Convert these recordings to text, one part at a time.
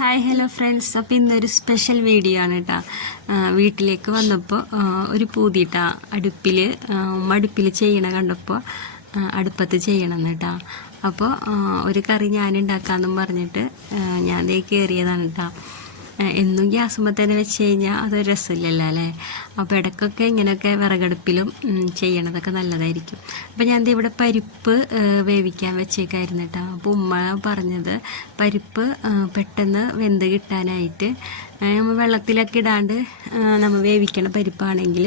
Hi hello friends അപ്പോൾ ഇന്നൊരു special video ആണ് കേട്ടോ വീട്ടിലേക്ക് വന്നപ്പോൾ ഒരു പൂതിട്ട. അടുപ്പിൽ അടുപ്പിൽ ചെയ്യണ കണ്ടപ്പോൾ അടുപ്പത്ത് ചെയ്യണം കേട്ടോ അപ്പോൾ ഒരു കറി ഞാൻ ഉണ്ടാക്കാമെന്നും പറഞ്ഞിട്ട് ഞാൻ കയറിയതാണ് കേട്ടോ എന്നും ഗ്യാസുമ്പോൾ തന്നെ വെച്ച് കഴിഞ്ഞാൽ അതൊരു രസമില്ലല്ലോ അല്ലേ? അപ്പോൾ ഇടയ്ക്കൊക്കെ ഇങ്ങനെയൊക്കെ വിറകടുപ്പിലും ചെയ്യണതൊക്കെ നല്ലതായിരിക്കും. അപ്പോൾ ഞാൻ ഇവിടെ പരിപ്പ് വേവിക്കാൻ വെച്ചേക്കായിരുന്നു കേട്ടോ. അപ്പോൾ ഉമ്മ പറഞ്ഞത് പരിപ്പ് പെട്ടെന്ന് വെന്ത് കിട്ടാനായിട്ട് നമ്മൾ വെള്ളത്തിലൊക്കെ ഇടാണ്ട് നമ്മൾ വേവിക്കണ പരിപ്പാണെങ്കിൽ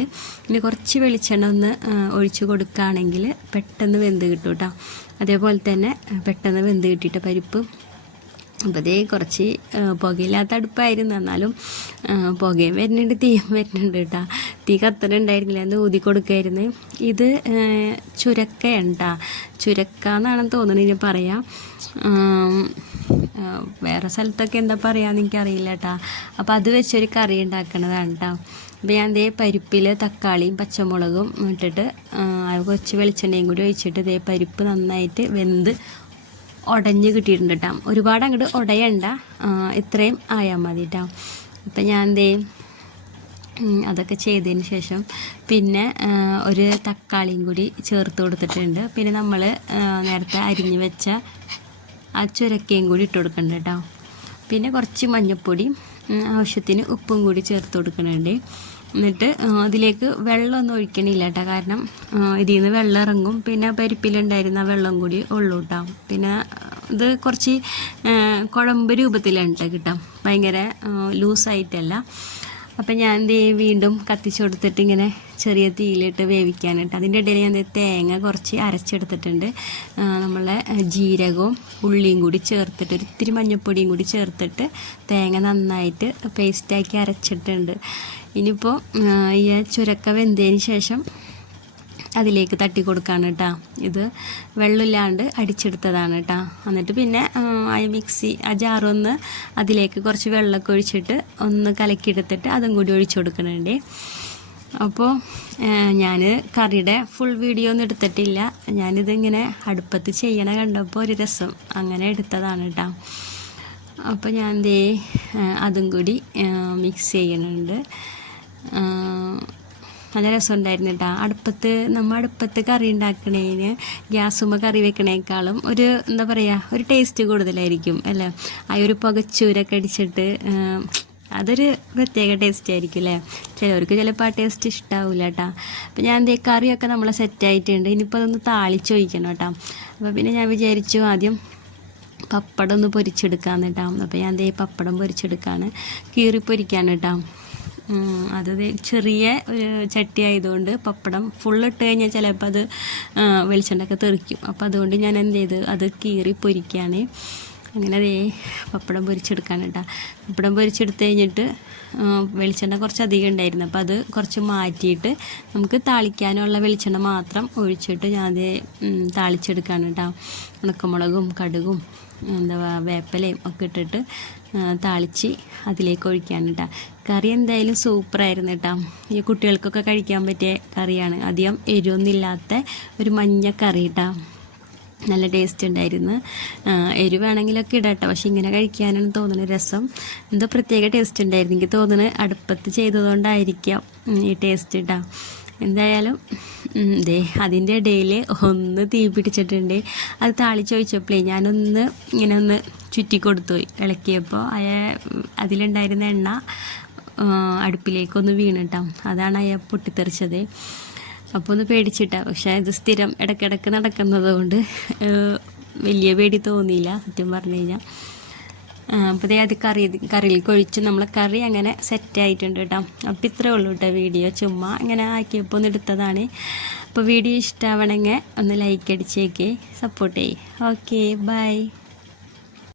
ഇനി കുറച്ച് വെളിച്ചെണ്ണ ഒന്ന് ഒഴിച്ച് കൊടുക്കുകയാണെങ്കിൽ പെട്ടെന്ന് വെന്ത് കിട്ടും കേട്ടോ. അതേപോലെ തന്നെ പെട്ടെന്ന് വെന്ത് കിട്ടിയിട്ട് പരിപ്പ് അപ്പോൾ ദേ കുറച്ച് പുകയില്ലാത്ത അടുപ്പായിരുന്നു. എന്നാലും പുകയും വരുന്നുണ്ട് തീയും വരുന്നുണ്ട് കേട്ടോ തീ കത്തനുണ്ടായിരുന്നില്ല എന്ന് ഊതി കൊടുക്കായിരുന്നു. ഇത് ചുരക്കയുണ്ടാ. ചുരക്ക എന്നാണെന്ന് തോന്നുന്നത് ഇനി പറയാം. വേറെ സ്ഥലത്തൊക്കെ എന്താ പറയുക എനിക്കറിയില്ല കേട്ടോ അപ്പോൾ അത് വെച്ചൊരു കറി ഉണ്ടാക്കണതാണ് കേട്ടോ അപ്പോൾ ഞാൻ ദേ പരിപ്പിൽ തക്കാളിയും പച്ചമുളകും ഇട്ടിട്ട് അത് കുറച്ച് വെളിച്ചെണ്ണയും കൂടി ഒഴിച്ചിട്ട് ഇതേ പരിപ്പ് നന്നായിട്ട് വെന്ത് ഉടഞ്ഞ് കിട്ടിയിട്ടുണ്ട് കേട്ടോ ഒരുപാട് അങ്ങോട്ട് ഉടയണ്ട ഇത്രയും ആയാൽ മതി കേട്ടോ അപ്പം ഞാൻ എന്തേ അതൊക്കെ ചെയ്തതിന് ശേഷം പിന്നെ ഒരു തക്കാളിയും കൂടി ചേർത്ത് കൊടുത്തിട്ടുണ്ട്. പിന്നെ നമ്മൾ നേരത്തെ അരിഞ്ഞു വെച്ച ആ ചുരക്കയും കൂടി ഇട്ട് കൊടുക്കേണ്ട കേട്ടോ പിന്നെ കുറച്ച് മഞ്ഞൾപ്പൊടി ഉം, ആവശ്യത്തിന് ഉപ്പും കൂടി ചേർത്ത് കൊടുക്കണുണ്ട് എന്നിട്ട് അതിലേക്ക് വെള്ളമൊന്നും ഒഴിക്കണില്ല കേട്ടോ കാരണം ഇതിൽ നിന്ന് വെള്ളം ഇറങ്ങും. പിന്നെ പരിപ്പിലുണ്ടായിരുന്ന വെള്ളം കൂടി ഉള്ളു കേട്ടോ പിന്നെ ഇത് കുറച്ച് കുഴമ്പ് രൂപത്തിലാണ് കേട്ടോ. കിട്ടാം ഭയങ്കര ലൂസായിട്ടല്ല. അപ്പം ഞാൻ ദേ വീണ്ടും കത്തിച്ചു കൊടുത്തിട്ട് ഇങ്ങനെ ചെറിയ തീയിലിട്ട് വേവിക്കാനായിട്ട് അതിന്റെ ഇടയിൽ ഞാൻ തേങ്ങ കുറച്ച് അരച്ചെടുത്തിട്ടുണ്ട്. നമ്മളെ ജീരകവും ഉള്ളിയും കൂടി ചേർത്തിട്ട് ഒരു ഇത്തിരി മഞ്ഞൾപ്പൊടിയും കൂടി ചേർത്തിട്ട് തേങ്ങ നന്നായിട്ട് പേസ്റ്റാക്കി അരച്ചിട്ടുണ്ട്. ഇനിയിപ്പോൾ ഈ ചുരക്ക വെന്തതിന് ശേഷം അതിലേക്ക് തട്ടി കൊടുക്കാണ് കേട്ടോ ഇത് വെള്ളമില്ലാണ്ട് അടിച്ചെടുത്തതാണ് കേട്ടോ എന്നിട്ട് പിന്നെ ആ, മിക്സി ആ ജാറൊന്ന് അതിലേക്ക് കുറച്ച് വെള്ളമൊക്കെ ഒഴിച്ചിട്ട് ഒന്ന് കലക്കിയെടുത്തിട്ട് അതും കൂടി ഒഴിച്ചു കൊടുക്കണുണ്ട് അപ്പോൾ ഞാൻ കറിയുടെ ഫുൾ വീഡിയോ ഒന്നും എടുത്തിട്ടില്ല. ഞാനിതിങ്ങനെ അടുപ്പത്ത് ചെയ്യണ കണ്ടപ്പോൾ ഒരു രസം അങ്ങനെ എടുത്തതാണ് കേട്ടോ അപ്പോൾ ഞാൻ ദേ അതും കൂടി മിക്സ് ചെയ്യുന്നുണ്ട്. ആ, നല്ല രസമുണ്ടായിരുന്നു കേട്ടോ അടുപ്പത്ത് നമ്മൾ അടുപ്പത്ത് കറി ഉണ്ടാക്കണേന് ഗ്യാസുമ്മ കറി വെക്കണേക്കാളും ഒരു എന്താ പറയുക ഒരു ടേസ്റ്റ് കൂടുതലായിരിക്കും അല്ലേ? ആ ഒരു പുകച്ചൂരൊക്കെ അടിച്ചിട്ട് അതൊരു പ്രത്യേക ടേസ്റ്റ് ആയിരിക്കും അല്ലേ? ചിലവർക്ക് ചിലപ്പോൾ ആ ടേസ്റ്റ് ഇഷ്ടാവില്ല കേട്ടോ അപ്പോൾ ഞാൻ എന്തേ കറിയൊക്കെ നമ്മളെ സെറ്റായിട്ടുണ്ട് ഇനിയിപ്പോൾ അതൊന്ന് താളിച്ച് ഒഴിക്കണം കേട്ടോ. അപ്പോൾ പിന്നെ ഞാൻ വിചാരിച്ചു ആദ്യം പപ്പടം ഒന്ന് പൊരിച്ചെടുക്കാന്ന് കേട്ടോ. അപ്പോൾ ഞാൻ ദേ പപ്പടം പൊരിച്ചെടുക്കാണ്. കീറി പൊരിക്കാണ് കേട്ടോ. അത് ചെറിയ ഒരു ചട്ടി ആയതുകൊണ്ട് പപ്പടം ഫുള്ള് ഇട്ട് കഴിഞ്ഞാൽ ചിലപ്പോൾ അത് വെളിച്ചെണ്ണയൊക്കെ തെറിക്കും. അപ്പോൾ അതുകൊണ്ട് ഞാൻ എന്ത് ചെയ്ത് അത് കീറി പൊരിക്കുകയാണ് അങ്ങനെ അതേ പപ്പടം പൊരിച്ചെടുക്കാൻ കേട്ടോ. പപ്പടം പൊരിച്ചെടുത്ത് കഴിഞ്ഞിട്ട് വെളിച്ചെണ്ണ കുറച്ച് അധികം ഉണ്ടായിരുന്നു. അപ്പോൾ അത് കുറച്ച് മാറ്റിയിട്ട് നമുക്ക് താളിക്കാനുള്ള വെളിച്ചെണ്ണ മാത്രം ഒഴിച്ചിട്ട് ഞാൻ അത് താളിച്ചെടുക്കാണ് കേട്ടോ. ഉണക്കമുളകും കടുകും എന്താ വേപ്പലയും ഒക്കെ ഇട്ടിട്ട് താളിച്ച് അതിലേക്ക് ഒഴിക്കാൻ കേട്ടോ. കറി എന്തായാലും സൂപ്പറായിരുന്നു കേട്ടോ. ഈ കുട്ടികൾക്കൊക്കെ കഴിക്കാൻ പറ്റിയ കറിയാണ്. അധികം എരിവൊന്നുമില്ലാത്ത ഒരു മഞ്ഞ കറി കേട്ടോ. നല്ല ടേസ്റ്റ് ഉണ്ടായിരുന്നു. എരിവാണെങ്കിലൊക്കെ ഇടട്ടെ. പക്ഷെ ഇങ്ങനെ കഴിക്കാനാണ് തോന്നുന്നത് രസം. എന്തോ പ്രത്യേക ടേസ്റ്റ് ഉണ്ടായിരുന്നു. എനിക്ക് തോന്നുന്നത് അടുപ്പത്ത് ചെയ്തതുകൊണ്ടായിരിക്കാം ഈ ടേസ്റ്റ് ഇട്ടാ എന്തായാലും ഇതേ അതിന്റെ ഇടയിൽ ഒന്ന് തീ പിടിച്ചിട്ടുണ്ട്. അത് താളി ചോദിച്ചപ്പോഴേ ഞാനൊന്ന് ഇങ്ങനെ ഒന്ന് ചുറ്റി കൊടുത്തു ഇളക്കിയപ്പോൾ അയ അതിലുണ്ടായിരുന്ന എണ്ണ അടുപ്പിലേക്കൊന്ന് വീണിട്ടാം അതാണ് അയ പൊട്ടിത്തെറിച്ചത്. അപ്പോൾ ഒന്ന് പേടിച്ചിട്ടാ. പക്ഷേ ഇത് സ്ഥിരം ഇടയ്ക്കിടയ്ക്ക് നടക്കുന്നത് കൊണ്ട് വലിയ പേടി തോന്നിയില്ല സത്യം പറഞ്ഞു കഴിഞ്ഞാൽ അപ്പോൾ ദേ അത് കറി കറിയിൽ കൊഴിച്ച് നമ്മളെ കറി അങ്ങനെ സെറ്റ് ആയിട്ടുണ്ട് കേട്ടോ അപ്പോൾ ഇത്രേ ഉള്ളൂ കേട്ടോ വീഡിയോ. ചുമ്മാ ഇങ്ങനെ ആക്കിയപ്പോൾ ഒന്ന് എടുത്തതാണ്. അപ്പോൾ വീഡിയോ ഇഷ്ടമാവണമെങ്കിൽ ഒന്ന് ലൈക്ക് അടിച്ചേക്ക്. സപ്പോർട്ട് ചെയ്യ്. Okay bye